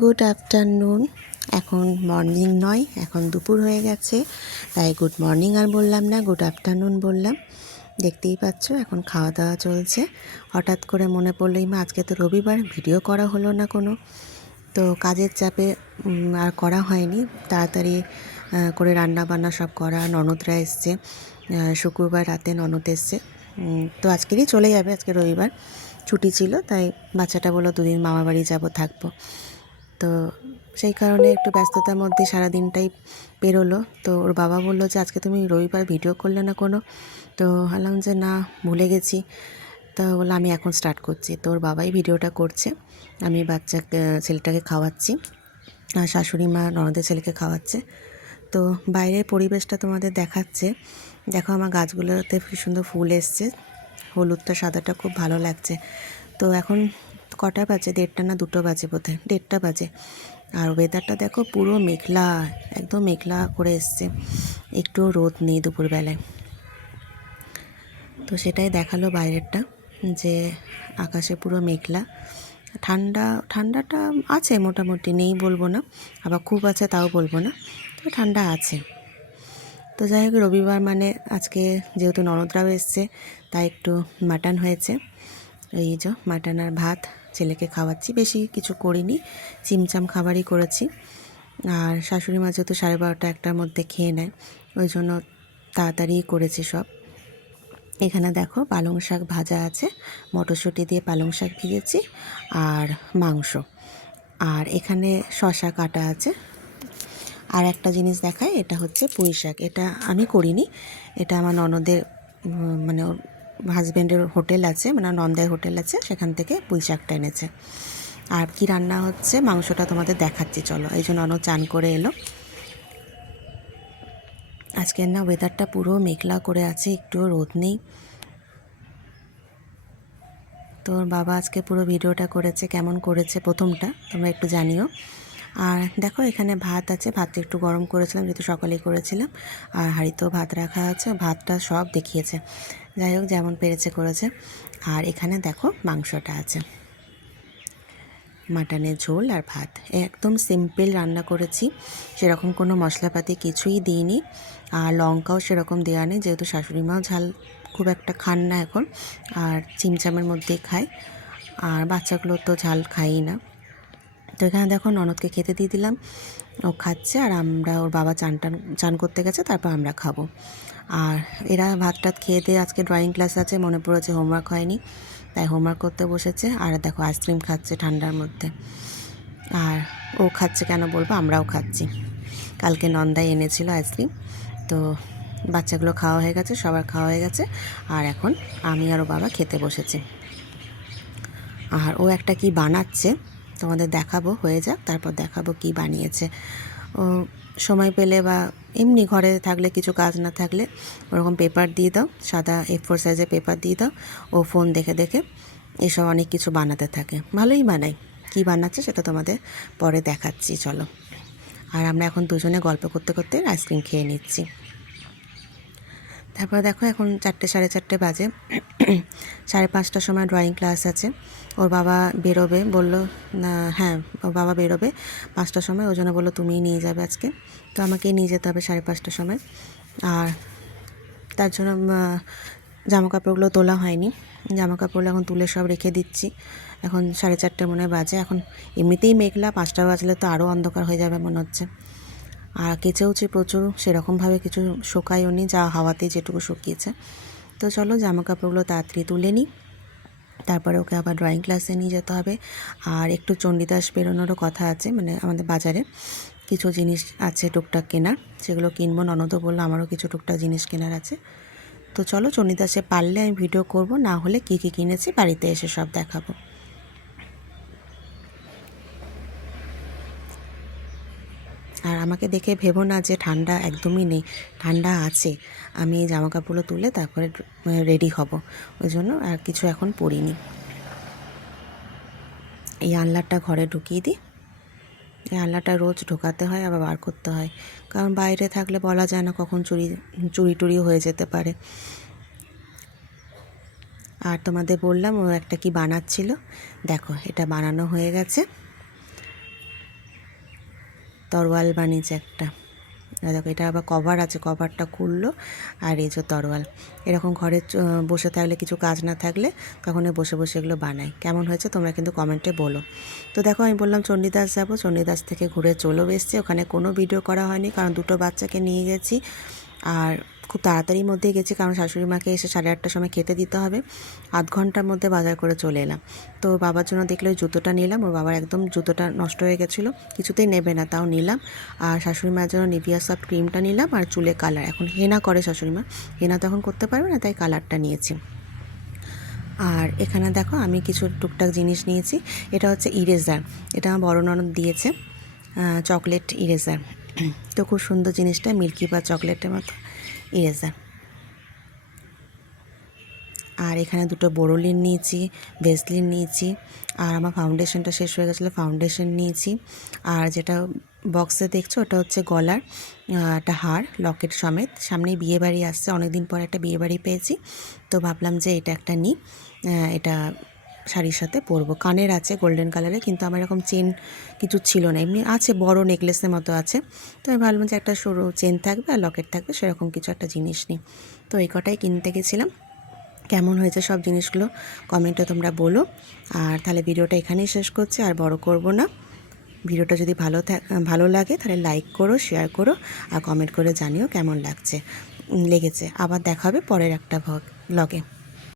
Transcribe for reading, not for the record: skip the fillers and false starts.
Good afternoon. এখন morning নয়, এখন দুপুর হয়ে গেছে, তাই গুড মর্নিং আর বললাম না, গুড আফটারনুন বললাম। দেখতেই পাচ্ছ এখন খাওয়া দাওয়া চলছে। হঠাৎ করে মনে পড়লো মা আজকে তো রবিবার, ভিডিও করা হলো না কোনো। তো কাজের চাপে আর করা হয়নি। তাড়াতাড়ি করে রান্না বান্না সব করা। ননদরা এসছে, শুক্রবার রাতে ননদ এসছে। তো আজকেরই চলে যাবে, আজকে রবিবার ছুটি ছিল, তাই বাচ্চাটা বললো দুদিন মামা বাড়ি যাবো, থাকবো। তো সেই কারণে একটু ব্যস্ততার মধ্যে সারা দিনটাই পেরোলো। তো ওর বাবা বললো যে আজকে তুমি রবিবার ভিডিও করলে না কোনো। তো বললাম যে না, ভুলে গেছি। তো বললো আমি এখন স্টার্ট করছি। তো ওর বাবাই ভিডিওটা করছে, আমি ছেলেটাকে খাওয়াচ্ছি, আর শাশুড়ি মা ননদের ছেলেকে খাওয়াচ্ছে। তো বাইরের পরিবেশটা তোমাদের দেখাচ্ছে। দেখো আমার গাছগুলোতে কি সুন্দর ফুল এসছে, হলুদটা সাদাটা খুব ভালো লাগছে। তো এখন কটা বাজে, 1:30 না 2 বাজে বোধহয়, 1:30 বাজে। আর ওয়েদারটা দেখো পুরো মেঘলা, একদম মেঘলা করে এসছে, একটুও রোদ নেই দুপুরবেলায়। তো সেটাই দেখালো বাইরেরটা, যে আকাশে পুরো মেঘলা। ঠান্ডাটা আছে মোটামুটি, নেই বলবো না, আবার খুব আছে তাও বলবো না, তো ঠান্ডা আছে। তো যাই হোক, রবিবার মানে আজকে যেহেতু ননদরাও এসছে, তাই একটু মাটন হয়েছে। এই যে মাটন আর ভাত ছেলেকে খাওয়াচ্ছি, বেশি কিছু করিনি, চিমচাম খাবারই করেছি। আর শাশুড়ি মা যেহেতু 12:30 1টার মধ্যে খেয়ে নেয়, ওই জন্য তাড়াতাড়ি করেছি সব। এখানে দেখো পালং শাক ভাজা আছে, মটরশুঁটি দিয়ে পালং শাক ভিজেছি, আর মাংস। আর এখানে শসা কাটা আছে। আর একটা জিনিস দেখায়, এটা হচ্ছে পুঁই শাক। এটা আমি করিনি, এটা আমার ননদের মানে ওর হাজব্যান্ডের হোটেল আছে, মানে নন্দায় হোটেল আছে, সেখান থেকে পুঁই শাকটা এনেছে। আর কি রান্না হচ্ছে মাংসটা তোমাদের দেখাচ্ছি, চলো। এই জন্য ননদ চান করে এলো। আজকের না ওয়েদারটা পুরো মেঘলা করে আছে, একটুও রোদ নেই। তোর বাবা আজকে পুরো ভিডিওটা করেছে, কেমন করেছে প্রথমটা তোমরা একটু জানিও। আর দেখো এখানে ভাত আছে, ভাতটা একটু গরম করেছিলাম যেহেতু সকালেই করেছিলাম। আর হাঁড়িতেও ভাত রাখা আছে, ভাতটা সব দেখিয়েছে। যাই হোক, যেমন পেরেছে করেছে। আর এখানে দেখো মাংসটা আছে, মাটনের ঝোল আর ভাত। একদম সিম্পল রান্না করেছি, সেরকম কোনো মশলাপাতি কিছুই দিইনি। আর লঙ্কাও সেরকম দেওয়া নেই, যেহেতু শাশুড়ি মাও ঝাল খুব একটা খান না এখন, আর চিমচামের মধ্যেই খায়। আর বাচ্চাগুলো তো ঝাল খাই না। তো এখানে দেখো ননদকে খেতে দিয়ে দিলাম, ও খাচ্ছে। আর আমরা, ওর বাবা চান করতে গেছে, তারপর আমরা খাবো। আর এরা ভাত টাত খেয়ে দিয়ে, আজকে ড্রয়িং ক্লাস আছে, মনে পড়েছে হোমওয়ার্ক হয়নি, তাই হোমওয়ার্ক করতে বসেছে। আর দেখো আইসক্রিম খাচ্ছে ঠান্ডার মধ্যে। আর ও খাচ্ছে কেন বলবো, আমরাও খাচ্ছি। কালকে নন্দাই এনেছিল আইসক্রিম। তো বাচ্চাগুলো খাওয়া হয়ে গেছে, সবার খাওয়া হয়ে গেছে। আর এখন আমি আর ও বাবা খেতে বসেছি। আর ও একটা কি বানাচ্ছে, তোমাদের দেখাবো, হয়ে যাক তারপর দেখাবো কি বানিয়েছে। ও সময় পেলে বা এমনি ঘরে থাকলে, কিছু কাজ না থাকলে, ওরকম পেপার দিয়ে দাও, সাদা A4 সাইজের পেপার দিয়ে দাও, ও ফোন দেখে দেখে এসব অনেক কিছু বানাতে থাকে, ভালোই বানায়। কি বানাচ্ছে সেটা তোমাদের পরে দেখাচ্ছি, চলো। আর আমরা এখন দুজনে গল্প করতে করতে আইসক্রিম খেয়ে নিচ্ছি। তারপর দেখো এখন 4টে 4:30 বাজে। 5:30টার সময় ড্রয়িং ক্লাস আছে। ওর বাবা বেরোবে বললো, না হ্যাঁ, ওর বাবা বেরোবে 5টার সময়, ওই জন্য বললো তুমিই নিয়ে যাবে আজকে। তো আমাকেই নিয়ে যেতে হবে 5:30টার সময়। আর তার জন্য জামাকাপড়গুলো তোলা হয়নি, জামাকাপড়গুলো এখন তুলে সব রেখে দিচ্ছি। এখন 4:30 মনে হয় বাজে। এখন এমনিতেই মেঘলা, 5টা বাজলে তো আরও অন্ধকার হয়ে যাবে মনে হচ্ছে। আর কেচেওছি প্রচুর, সেরকমভাবে কিছু শুকায়ও নি, যা হাওয়াতে যেটুকু শুকিয়েছে। তো চলো জামা কাপড়গুলো তাড়াতাড়ি তুলে নিই, তারপরে ওকে আবার ড্রয়িং ক্লাসে নিয়ে যেতে হবে। আর একটু চণ্ডীদাস বেরোনোরও কথা আছে, মানে আমাদের বাজারে কিছু জিনিস আছে টুকটাক কেনার, সেগুলো কিনবো। ননদও বললো আমারও কিছু টুকটাক জিনিস কেনার আছে। তো চলো চণ্ডীদাসে পারলে আমি ভিডিও করব, না হলে কী কী কিনেছি বাড়িতে এসে সব দেখাবো। আর আমাকে দেখে ভেবো না যে ঠান্ডা একদমই নেই, ঠান্ডা আছে। আমি এই জামাকাপড়গুলো তুলে তারপরে রেডি হব, ওই জন্য আর কিছু এখন পরিনি। এই আনলারটা ঘরে ঢুকিয়ে দিই। এই আনলারটা রোজ ঢোকাতে হয়, আবার বার করতে হয়, কারণ বাইরে থাকলে বলা যায় না কখন চুরি টুরি হয়ে যেতে পারে। আর তোমাদের বললাম ও একটা কি বানাচ্ছিল, দেখো এটা বানানো হয়ে গেছে। তরোয়াল বানিয়েছে একটা। দেখো এটা আবার কভার আছে, কভারটা খুললো, আর এই যে তরোয়াল। এরকম ঘরে বসে থাকলে, কিছু কাজ না থাকলে তখন বসে বসে এগুলো বানাই। কেমন হয়েছে তোমরা কিন্তু কমেন্টে বলো। তো দেখো আমি বললাম চণ্ডীদাস যাবো, চণ্ডীদাস থেকে ঘুরে চলেও এসেছি। ওখানে কোনো ভিডিও করা হয়নি কারণ দুটো বাচ্চাকে নিয়ে গেছি, আর খুব তাড়াতাড়ির মধ্যেই গেছি কারণ শাশুড়ি মাকে এসে 8:30টার সময় খেতে দিতে হবে। আধ ঘন্টার মধ্যে বাজার করে চলে এলাম। তো বাবার জন্য দেখলে ওই জুতোটা নিলাম, ওর বাবার একদম জুতোটা নষ্ট হয়ে গেছিলো, কিছুতেই নেবে না, তাও নিলাম। আর শাশুড়ি মায়ের জন্য নিভিয়া সফট ক্রিমটা নিলাম, আর চুলে কালার, এখন হেনা করে শাশুড়ি মা, হেনা তখন করতে পারবে না, তাই কালারটা নিয়েছি। আর এখানে দেখো আমি কিছু টুকটাক জিনিস নিয়েছি। এটা হচ্ছে ইরেজার, এটা আমার বড় ননদ দিয়েছে, চকলেট ইরেজার। তো খুব সুন্দর জিনিসটা, মিল্কি বা চকলেটের মতো ইরেজার। আর এখানে দুটো বোরোলিন নিয়েছি, ভেসলিন নিয়েছি, আর আমার ফাউন্ডেশনটা শেষ হয়ে গেছিলো, ফাউন্ডেশন নিয়েছি। আর যেটা বক্সে দেখছো ওটা হচ্ছে গলার একটা হার, লকেট সমেত। সামনেই বিয়েবাড়ি আসছে, অনেক দিন পর একটা বিয়েবাড়ি পেয়েছি, তো ভাবলাম যে এটা একটা নিই, এটা শাড়ির সাথে পরবো। কানের আছে গোল্ডেন কালারে, কিন্তু আমার এরকম চেন কিছু ছিল না, এমনি আছে বড় নেকলেসের মতো আছে। তো আমি ভাবলাম যে একটা সরু চেন থাকবে আর লকেট থাকবে, সেরকম কিছু একটা জিনিস নিই। তো এই কটাই কিনতে গেছিলাম। কেমন হয়েছে সব জিনিসগুলো কমেন্টে তোমরা বলো। আর তাহলে ভিডিওটা এখানেই শেষ করছি, আর বড় করব না। ভিডিওটা যদি ভালো লাগে তাহলে লাইক করো, শেয়ার করো, আর কমেন্ট করে জানিও কেমন লেগেছে। আবার দেখা হবে পরের একটা ব্লগে।